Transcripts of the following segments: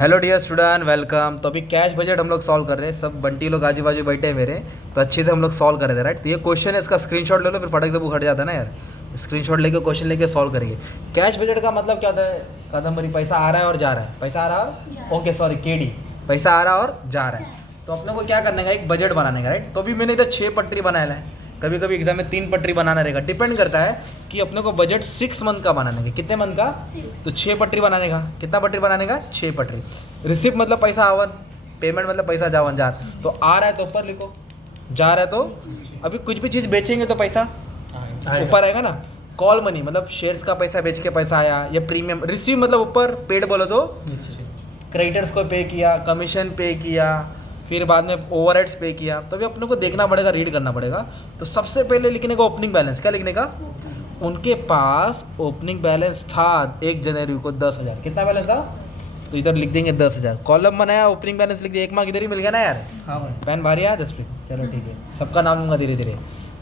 Hello dear student, welcome. तो अभी cash budget हम लोग सॉल्व कर रहे हैं। सब बंटी लोग आजू बाजू बैठे हैं मेरे, तो अच्छे से हम लोग सॉल्व कर रहे थे, राइट। तो ये क्वेश्चन है, इसका स्क्रीनशॉट ले लो, फिर फटक से बुक हट जाता है ना यार। स्क्रीनशॉट लेके क्वेश्चन लेके सॉल्व करेंगे। कैश बजट का मतलब क्या होता है कादम्बरी? पैसा आ रहा है और जा रहा है, पैसा आ रहा है, ओके सॉरी केडी, पैसा आ रहा है और जा रहा है। तो अपने को क्या करने का, एक बजट बनाने का, राइट। तो अभी मैंने इधर 6 पटरी बनाया है, कभी कभी एग्जाम में 3 पटरी बनाना रहेगा, डिपेंड करता है कि अपने को बजट 6 मंथ का बनाने का। कितने मंथ का? तो 6 पटरी बनाने का। कितना पटरी बनाने का? 6 पटरी। रिसिप्ट मतलब पैसा आवन, पेमेंट मतलब पैसा जावन जार। तो आ रहा है तो ऊपर लिखो, जा रहा है तो अभी कुछ भी चीज़ बेचेंगे तो पैसा ऊपर आएगा ना। कॉल मनी मतलब शेयर्स का पैसा बेच के पैसा आया, या प्रीमियम। रिसीव मतलब ऊपर, पेड बोलो तो क्रेडिटर्स को पे किया, कमीशन पे किया, फिर बाद में ओवरहेड्स पे किया। तो भी अपने को देखना पड़ेगा, रीड करना पड़ेगा। तो सबसे पहले लिखने का ओपनिंग बैलेंस। क्या लिखने का? उनके पास ओपनिंग बैलेंस था 1 जनवरी को 10,000। कितना बैलेंस था? तो इधर लिख देंगे 10,000। कॉलम बनाया, ओपनिंग बैलेंस लिख दिया। 1 मार्क इधर ही मिल गया ना यार। हाँ भाई, पेन भारी है 10 मिनट। चलो ठीक है, सबका नाम लूँगा धीरे धीरे।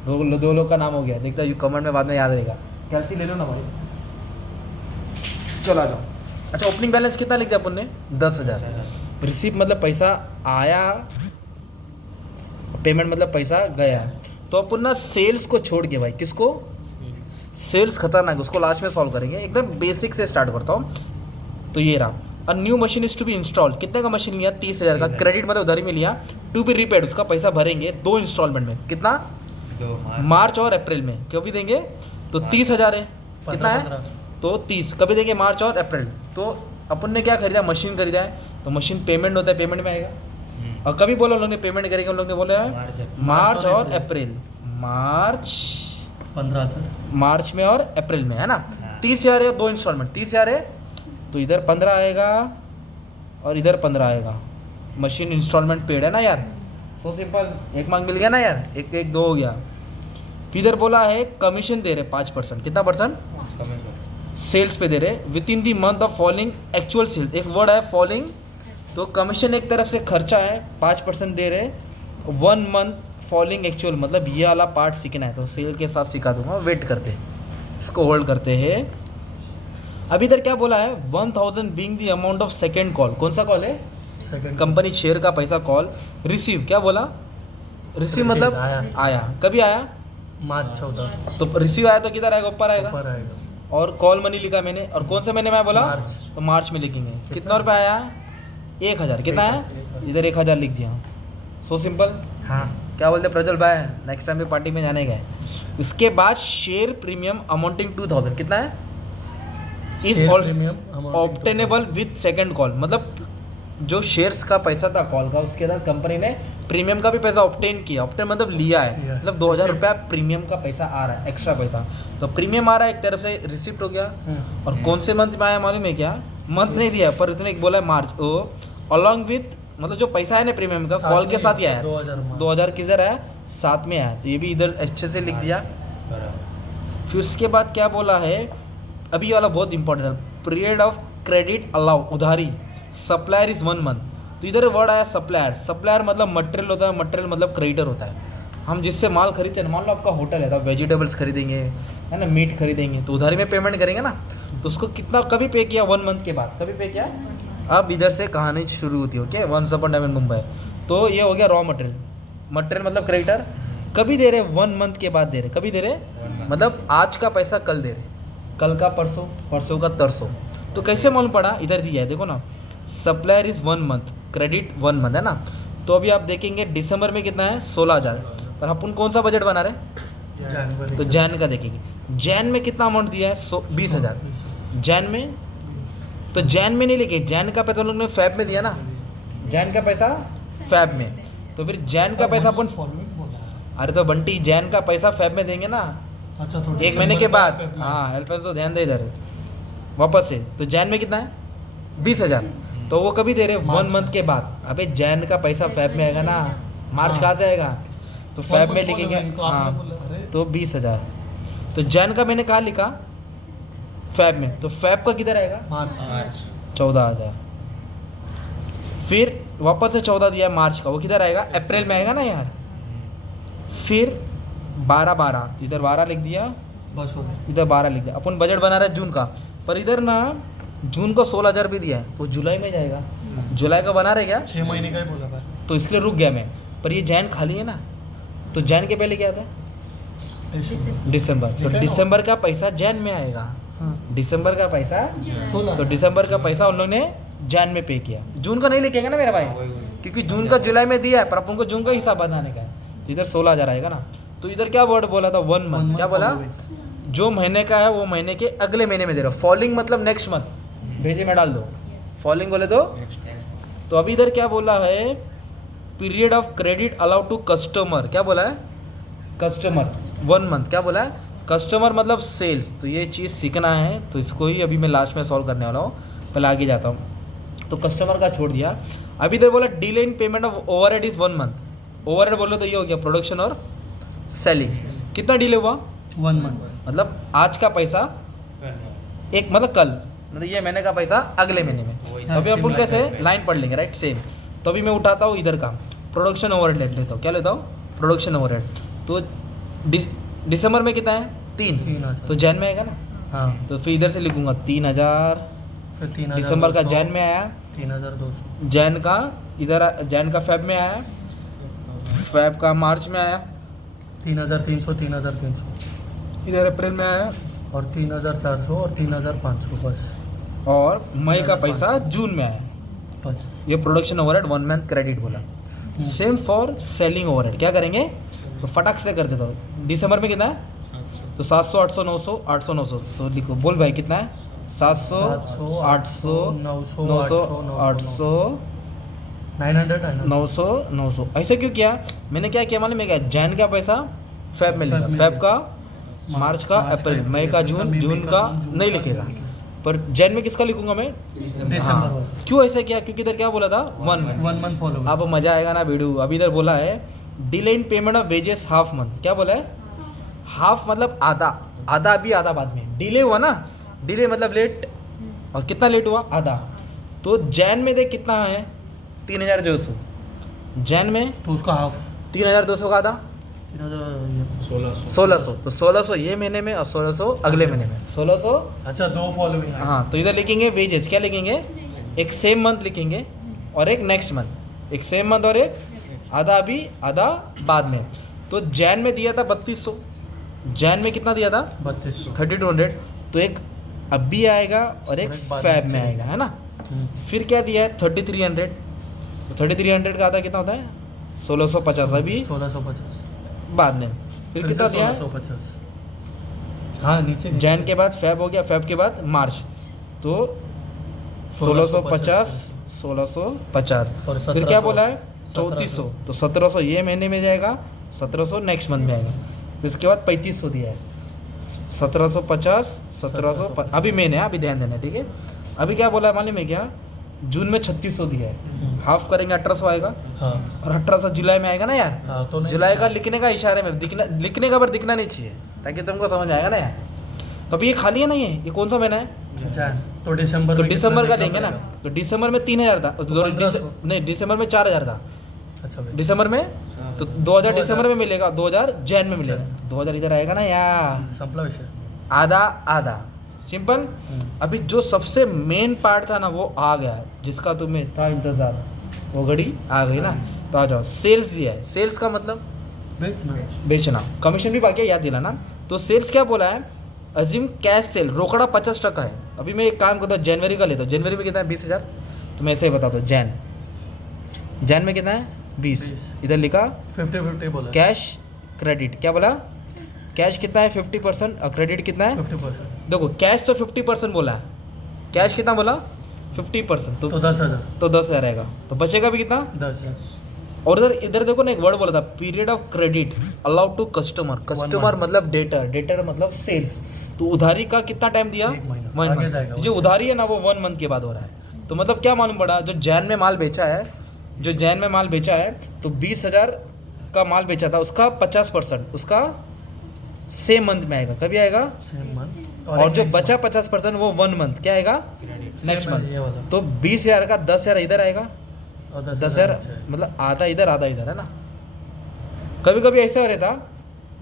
दो लोग का नाम हो गया, देखता कमेंट में बाद में याद रहेगा। कैलसी ले लो ना भाई, चलो आ जाओ। अच्छा, ओपनिंग बैलेंस कितना लिख दिया अपन ने? 10,000। रिसीप मतलब पैसा आया, पेमेंट मतलब पैसा गया। तो अपन ना सेल्स को छोड़ के, भाई किसको? सेल्स खतरनाक, उसको लास्ट में सॉल्व करेंगे। एकदम बेसिक से स्टार्ट करता हूँ। तो ये रहा, a new machine is to be install. कितने का मशीन लिया? 30,000 का। क्रेडिट मतलब उधारी में लिया। टू बी रिपेड, उसका पैसा भरेंगे 2 इंस्टॉलमेंट में। कितना? मार्च और अप्रैल में। कभी देंगे? तो 30,000 है। कितना है? तो 30 कभी देंगे? मार्च और अप्रैल। तो अपन ने क्या खरीदा? मशीन खरीदा है, तो मशीन पेमेंट होता है, पेमेंट में आएगा। और कभी बोला उन लोग ने पेमेंट करेंगे, उन लोग ने बोला है मार्च और अप्रैल। मार्च 15 था, मार्च में और अप्रैल में, है ना। 30,000 है, 2 इंस्टॉलमेंट 30,000 है, तो इधर 15 आएगा और इधर 15 आएगा। मशीन इंस्टॉलमेंट पेड है ना यार। सो सिंपल, 1 मार्क मिल गया ना यार। एक एक 2 हो गया। इधर बोला है कमीशन दे रहे 5%। कितना परसेंट? सेल्स पे दे रहे within the month of following actual sales. एक वर्ड है फॉलोइंग, तो कमीशन एक तरफ से खर्चा है, 5% दे रहे 1 मंथ फॉलोइंग एक्चुअल। मतलब ये वाला पार्ट सीखना है, तो सेल के साथ सिखा दूंगा। वेट करते हैं, इसको होल्ड करते हैं। अभी इधर क्या बोला है? 1,000 being the amount of second call. कौन सा कॉल है? कंपनी शेयर का पैसा कॉल। रिसीव क्या बोला? रिसीव मतलब आया। कभी आया? मार्च 14 तो रिसीव आया तो किधर आएगा? ऊपर आएगा। ऊपर आएगा। और कॉल मनी लिखा मैंने, और कौन सा महीने में बोला? मार्च। तो मार्च में लिखेंगे। कितना रुपये आया? 1,000। कितना है? इधर 1,000 लिख दिया। So simple. हाँ, क्या बोलते प्रज्वल भाई, नेक्स्ट टाइम भी पार्टी में जाने गए। इसके बाद शेयर प्रीमियम अमाउंटिंग 2,000। कितना है? Is obtainable with second call. मतलब जो शेयर्स का पैसा था कॉल का, उसके अंदर कंपनी ने प्रीमियम का भी पैसा ऑब्टेन किया। ऑब्टेन मतलब लिया है, मतलब 2,000 रुपया प्रीमियम का पैसा आ रहा है, एक्स्ट्रा पैसा। तो प्रीमियम आ रहा है, एक तरफ से रिसिप्ट हो गया। और कौन से मंथ में आया मालूम है क्या? मंथ नहीं दिया, पर इतने एक बोला है मार्च। ओ अलॉन्ग विथ, मतलब जो पैसा है ना प्रीमियम का, कॉल के साथ ही आया। 2,000 किधर आया? साथ में आया। तो ये भी इधर अच्छे से लिख दिया। फिर उसके बाद क्या बोला है? अभी वाला बहुत इंपॉर्टेंट है, पीरियड ऑफ क्रेडिट अलाउ, उधारी। Supplier is 1 month. तो इधर वर्ड आया सप्लायर। सप्लायर मतलब मटेरियल होता है, मटेरियल मतलब क्रेडिटर होता है। हम जिससे माल खरीदते हैं, मान लो आपका होटल है, तो वेजिटेबल्स खरीदेंगे, है ना, मीट खरीदेंगे, तो उधारी में पेमेंट करेंगे ना। तो उसको कितना कभी पे किया? 1 मंथ के बाद। कभी पे किया? अब इधर से कहानी शुरू होती है। Okay, once upon time in Mumbai. तो ये हो गया रॉ मटेरियल। मटेरियल मतलब क्रेडिटर। कभी दे रहे? 1 मंथ के बाद दे रहे। कभी दे रहे? मतलब आज का पैसा कल दे रहे, कल का परसों, परसों का तरसों। तो कैसे मालूम पड़ा? इधर दिया है, देखो ना। Supplier is 1 month, credit 1 month, है ना। तो अभी आप देखेंगे दिसंबर में कितना है? 16,000। पर अपन कौन सा बजट बना रहे? तो जैन का देखेंगे। जैन में कितना अमाउंट दिया है? 20,000 जैन में। तो जैन में नहीं लिखे, जैन का पैसा लोग ने फैब में दिया ना। जैन का पैसा फैब में, तो फिर जैन का पैसा अपन, अरे तो बंटी जैन का पैसा फैब में देंगे ना। अच्छा, 1 महीने के बाद। हाँ एल्फेंसो ध्यान दे इधर वापस से। तो जैन में कितना है? 20,000। तो वो कभी दे रहे? 1 मंथ के बाद। अबे जैन का पैसा फैब में आएगा ना, मार्च कहाँ से आएगा? तो फैब में लिखेंगे। हाँ, तो 20,000। तो जैन का मैंने कहाँ लिखा? फैब में। तो फैब का किधर आएगा? मार्च 14,000। फिर वापस से 14 दिया मार्च का, वो किधर आएगा? अप्रैल में आएगा ना यार। फिर 12, इधर 12 लिख दिया, बस हो गया। इधर 12 लिख दिया। अपन बजट बना रहे हैं जून का, पर इधर ना जून को 16,000 भी दिया है, वो जुलाई में जाएगा। जुलाई का बना रहे क्या? 6 महीने का ही बोला भाई। तो इसके लिए रुक गया मैं, पर ये जैन खाली है ना, तो जैन के पहले क्या था? दिसंबर। तो दिसंबर का पैसा जैन में आएगा। हाँ। दिसंबर का पैसा, 16 तो दिसंबर का पैसा उन लोगों ने जैन में पे किया। जून का नहीं लेके आएगा ना मेरा भाई, क्योंकि जून का जुलाई में दिया है, पर अपन को जून का हिसाब बनाने का है। तो इधर 16,000 आएगा ना। तो इधर क्या वर्ड बोला था? 1 मंथ। क्या बोला? जो महीने का है वो महीने के अगले महीने में दे रहा हूँ। फॉलोइंग मतलब नेक्स्ट मंथ, भेजे में डाल दो। फॉलोइंग बोले तो अभी इधर क्या बोला है? Period of credit allowed to customer. क्या बोला है? Customer 1 month. क्या बोला है? कस्टमर मतलब सेल्स। तो ये चीज़ सीखना है, तो इसको ही अभी मैं लास्ट में सॉल्व करने वाला हूँ। पहले आगे जाता हूँ। तो कस्टमर का छोड़ दिया। अभी इधर बोला delay in payment of overhead is 1 month. Overhead बोलो तो ये हो गया प्रोडक्शन और सेलिंग। कितना डिले हुआ? 1 मंथ। मतलब आज का पैसा एक, मतलब कल, मतलब ये महीने का पैसा अगले महीने में। तो अभी अपन कैसे लाइन पढ़ लेंगे, राइट? सेम। तो अभी मैं उठाता हूँ इधर का प्रोडक्शन ओवरहेड ले लेता हूँ। क्या लेता हूँ? Production overhead. तो दिसंबर में कितना है? 3। तो जैन में आएगा ना। हाँ। तो फिर इधर से लिखूंगा 3,000। फिर 3,000 दिसंबर का जैन में आया, 3,200। जैन का इधर, जैन का फेब में आया, फेब का मार्च में आया, 3,300, 3,300 इधर अप्रैल में आया, और 3,400 और 3,500 बस। और मई का पैसा जून में आया। बस। ये प्रोडक्शन ओवरहेड 1 मंथ क्रेडिट बोला। Same for selling overhead. क्या करेंगे? तो फटाक से कर देता हूँ। दिसंबर में कितना है? तो 700, 800, 900, 800, 900। तो लिखो, बोल भाई कितना है? 700, 800, 900, 800, 900, 900। ऐसे क्यों किया? मैंने क्या किया मालूम है क्या? जैन का पैसा फेब में लिखा, फेब का मार्च का अप्रैल, मई का जून, जून का नहीं लिखेगा, पर जैन में किसका लिखूंगा मैं? हाँ। क्यों ऐसा किया? क्योंकि इधर क्या बोला था? 1 मंथ फॉलो। अब मजा आएगा ना वीडियो। अभी इधर बोला है delay in payment of wages half month. क्या बोला है? हाफ मतलब आधा, आधा अभी आधा बाद में। डिले हुआ ना, डिले मतलब लेट, और कितना लेट हुआ? आधा। तो जैन में देख कितना है? 3,200 जैन में, तो उसका हाफ 3,200 का आधा 1600। तो 1600 ये महीने में और 1600 अगले महीने में। 1600। अच्छा, 2 फॉलोइंग। हाँ, तो इधर लिखेंगे वेजेस। क्या लिखेंगे? एक सेम मंथ लिखेंगे और एक नेक्स्ट मंथ। एक सेम मंथ और एक आधा अभी आधा बाद में। तो जैन में दिया था 3200, जैन में कितना दिया था? 3200, 3200। तो एक अभी आएगा और एक फैब में आएगा, है ना। फिर क्या दिया है? 3300। तो 3300 का आधा कितना होता है? 1650 अभी 1650 बाद में। फिर कितना दिया है? 1650। हाँ, नीचे जैन के बाद फैब हो गया, फैब के बाद मार्च, तो 1650, 1650। और फिर क्या बोला है? 3400। तो 1700 ये महीने में जाएगा, 1700 नेक्स्ट मंथ में आएगा। फिर इसके बाद 3500 दिया है। 1750, 1700 अभी मेन है, अभी ध्यान देना, ठीक है। अभी क्या बोला है मालूम है क्या? जून में 3600 दिया है। हाफ करेंगे 1800 आएगा। हाँ। और 1800 जुलाई में आएगा ना यार। हाँ, तो जुलाई का लिखने का इशारे में दिखना, लिखने का पर दिखना नहीं चाहिए, ताकि तुमको समझ आएगा ना यार। तो अभी ये खाली है ना, ये कौन सा महीना है? जैन। तो दिसंबर तो में दिसंबर का कितना लेंगे ना। पड़ेगा? तो दिसंबर में 3000 था, नहीं दिसंबर में 4000 था। अच्छा भाई। दिसंबर में तो 2000 दिसंबर में मिलेगा, 2000 जैन में मिलेगा। 2000 इधर आएगा ना यार, संपला विषय। आधा आधा, सिंपल। अभी जो सबसे मेन पार्ट था ना वो आ गया, जिसका तुम्हें था इंतजार, वो घड़ी आ गई ना। तो आ जाओ, सेल्स दिया है। सेल्स का मतलब बेचना, कमीशन भी बाकी है, याद दिलाना। तो सेल्स क्या बोला है? अज्यूम कैश सेल, रोकड़ा 50% है। अभी मैं एक काम करता हूँ, जनवरी का लेता हूँ। जनवरी में कितना है? 20,000। तो मैं ऐसे ही बताता हूँ, जैन में कितना है? 20। इधर लिखा 50-50 बोला। Cash credit. क्या बोला? कैश कितना है? 50%, और क्रेडिट कितना है? 50%। देखो, कैश तो 50% बोला है, कैश कितना बोला? 50%। तो 10,000। तो 10,000 रहेगा, तो बचेगा भी कितना? 10। और इधर इधर देखो ना, एक वर्ड बोला था, period of credit allowed to customer. Customer मतलब डेटर, डेटर मतलब सेल्स। तो उधारी का कितना टाइम दिया? 1 महीना। 1 आगे मंथ। जाएगा जो वो। उधारी है ना वो 1 मंथ के बाद हो रहा है। तो मतलब क्या मालूम पड़ा? जो जैन में माल बेचा है, जो जैन में माल बेचा है, तो 20,000 का माल बेचा था, उसका 50% उसका सेम मंथ में आएगा। कभी आएगा? Same month. और जो बचा 50% वो 1 मंथ क्या आएगा? नेक्स्ट ये मंथ। वाला। तो 20,000 का 10,000 इधर आएगा, और 10,000 मतलब आधा इधर आधा इधर, है ना। कभी कभी ऐसा हो रहा था,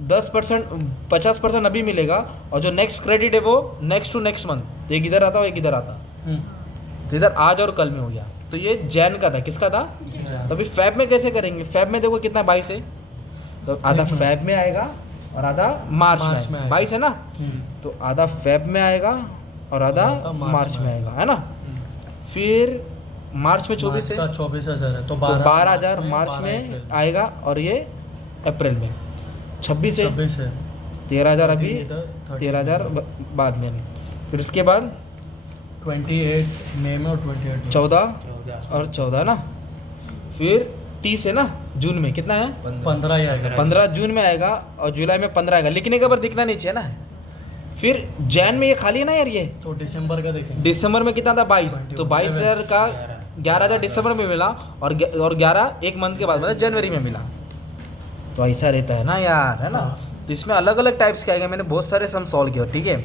10% 50% अभी मिलेगा, और जो नेक्स्ट क्रेडिट है वो नेक्स्ट टू नेक्स्ट मंथ। तो एक इधर आता हो, एक इधर आता। तो इधर आज और कल में हो गया। तो ये जैन का था, किसका था? तो अभी फैब में कैसे करेंगे? फैब में देखो कितना 22 है, तो आधा फैब में आएगा और आधा मार्च में। 22 है ना, तो आधा फैब में आएगा और आधा मार्च में आएगा, है ना। फिर मार्च में 24 है, 24,000 है, तो 12,000 मार्च में आएगा और ये अप्रैल में 26 है, 13,000 अभी, 13,000 बाद में। फिर उसके बाद 28 मई में और 28 14 और 14 ना। फिर 30 है ना जून में, कितना है? 15 ही आएगा। 15 जून में आएगा और जुलाई में 15 आएगा। लिखने के बाद दिखना नहीं चाहिए ना। फिर जैन में ये खाली है ना यार, ये तो दिसंबर का देखेंगे। दिसंबर में कितना था? 22। तो 22,000 का 11,000 दिसंबर में मिला और 11 एक मंथ के बाद मतलब जनवरी में मिला। तो ऐसा रहता है ना यार, है ना। तो इसमें अलग अलग टाइप्स के आएगा। मैंने बहुत सारे सम सॉल्व किए, ठीक है।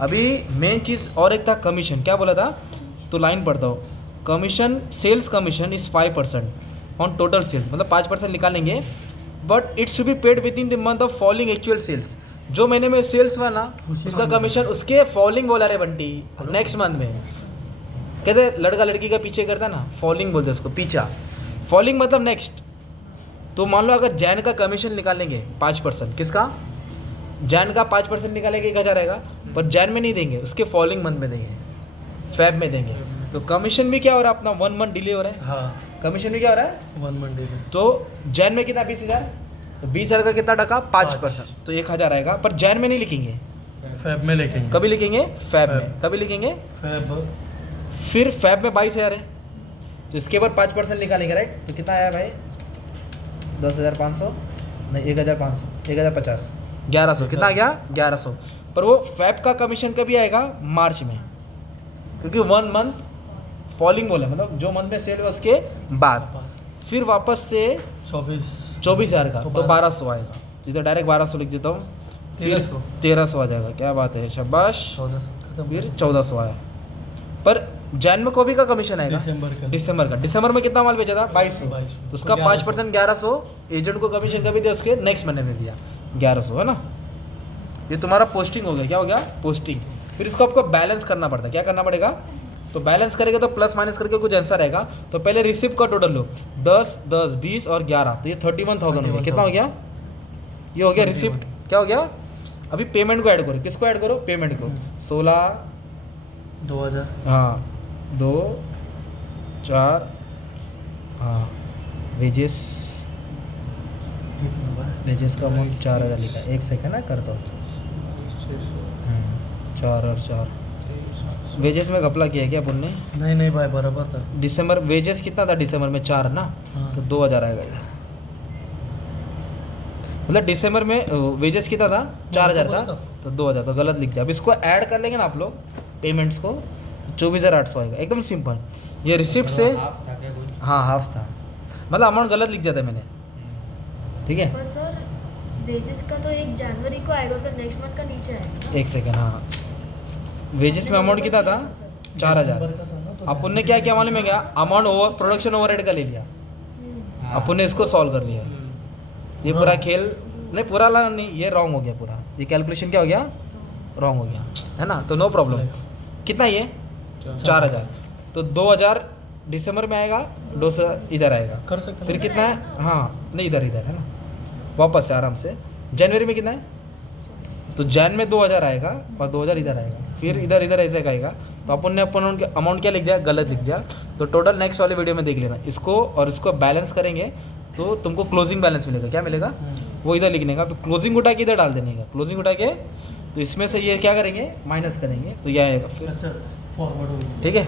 अभी मेन चीज़ और एक था कमीशन, क्या बोला था? तो लाइन पढ़ता हूँ। Commission, sales commission is 5% on total sales, मतलब 5% निकालेंगे, but it should be paid within the month of following actual sales. जो महीने में सेल्स हुआ ना उसका कमीशन उसके फॉलोइंग बोला रे बंटी, नेक्स्ट मंथ में। कहते लड़का लड़की का पीछे करता है ना, फॉलोइंग बोलते हैं उसको, पीछा। फॉलोइंग मतलब नेक्स्ट। तो मान लो अगर जैन का कमीशन निकालेंगे 5%, किसका? जैन का 5% निकालेंगे 1,000 आएगा, पर जैन में नहीं देंगे, उसके फॉलोइंग मंथ में देंगे, फैब में देंगे। तो कमीशन भी क्या हो रहा है अपना, 1 मंथ डिले हो रहा है। हाँ, कमीशन भी क्या हो रहा है? 1 मंथ डिले। तो जैन में कितना? 20,000। तो 20,000 का कितना टका? 5%, तो 1,000 आएगा। पर जैन में नहीं लिखेंगे, फैब में लिखेंगे। कभी लिखेंगे? फैब में। कभी लिखेंगे? फैब। फिर फैब में 22,000 है, तो इसके बाद 5% निकालेंगे, राइट। तो कितना आया भाई? 10,500 नहीं, 1,500, 1,050, 1100। कितना आ गया? 1100। पर वो फैब का कमीशन कभी आएगा? मार्च में, क्योंकि 1 मंथ फॉलोइंग बोला, मतलब जो मंथ में सेल हुआ उसके बाद। फिर वापस से 24,000 का, तो 1200 आएगा। इधर डायरेक्ट 1200 लिख देता हूँ। फिर 1300 आ जाएगा। क्या बात है, शाबाश। फिर 1400 आया। पर जैन में कभी का कमीशन आएगा? दिसंबर का। दिसंबर में कितना माल बेचा था? 2200। तो उसका 5% 1100 एजेंट को कमीशन कभी दिया, उसके नेक्स्ट महीने में दिया 1100, है ना। ये तुम्हारा पोस्टिंग हो गया। क्या हो गया? पोस्टिंग। फिर इसको आपको बैलेंस करना पड़ता है। क्या करना पड़ेगा? तो बैलेंस करेगा तो प्लस माइनस करके कुछ आंसर आएगा। तो पहले रिसिप्ट का टोटल लो, 10, 10, 20 और 11, तो ये 31,000 हो गया। कितना हो गया? ये हो गया रिसिप्ट। क्या हो गया? अभी पेमेंट को ऐड करो। किसको ऐड करो? पेमेंट को। 16, 2000, हाँ 2, 4, हाँ वेजेस का अमाउंट 4,000 लिखा है। एक सेकेंड ना करता हूँ। 4 और 4 वेजेस में घपला किया क्या अपन ने? नहीं भाई, बराबर था। दिसंबर वेजेस कितना था? दिसंबर में 4 ना, हाँ। तो 2,000 आएगा इधर। मतलब दिसंबर में वेजेस कितना था? 4,000 था, तो 2,000, तो गलत लिख दिया। अब इसको ऐड कर लेंगे ना आप लोग पेमेंट्स को, 24,800 आएगा। एकदम सिंपल। ये रिसिप्ट से, हाँ हाफ था, मतलब अमाउंट गलत लिख दिया था मैंने, ठीक है। पर सर वेजेस का तो 1 जनवरी को आएगा, उसका नेक्स्ट मंथ का नीचे आएगा। एक सेकेंड, हाँ वेजेस में अमाउंट कितना था? 4,000। अपन ने क्या किया मालूम है क्या? अमाउंट ओवर प्रोडक्शन ओवरहेड का ले लिया। अपन ने इसको सॉल्व कर लिया। ये पूरा खेल नहीं, पूरा नहीं, ये रॉन्ग हो गया पूरा। ये कैलकुलेशन क्या हो गया? रॉन्ग हो गया, है ना। तो नो प्रॉब्लम। कितना ये? 4,000। तो 2,000 दिसंबर में आएगा, 200 इधर आएगा। कर सकते फिर कितना है? हाँ नहीं, इधर है ना, वापस से आराम से। जनवरी में कितना है? तो जैन में 2,000 आएगा और 2,000 इधर आएगा। फिर इधर ऐसे आएगा। तो अपन ने अमाउंट क्या लिख दिया? गलत लिख दिया। तो टोटल नेक्स्ट वाले वीडियो में देख लेना। इसको और इसको बैलेंस करेंगे तो तुमको क्लोजिंग बैलेंस मिलेगा। क्या मिलेगा? वो इधर लिखने का, फिर क्लोजिंग उठा के इधर डाल देने का। क्लोजिंग उठा के तो इसमें से ये क्या करेंगे? माइनस करेंगे, तो ये आएगा फिर। अच्छा, फॉरवर्ड हो गया। ठीक है।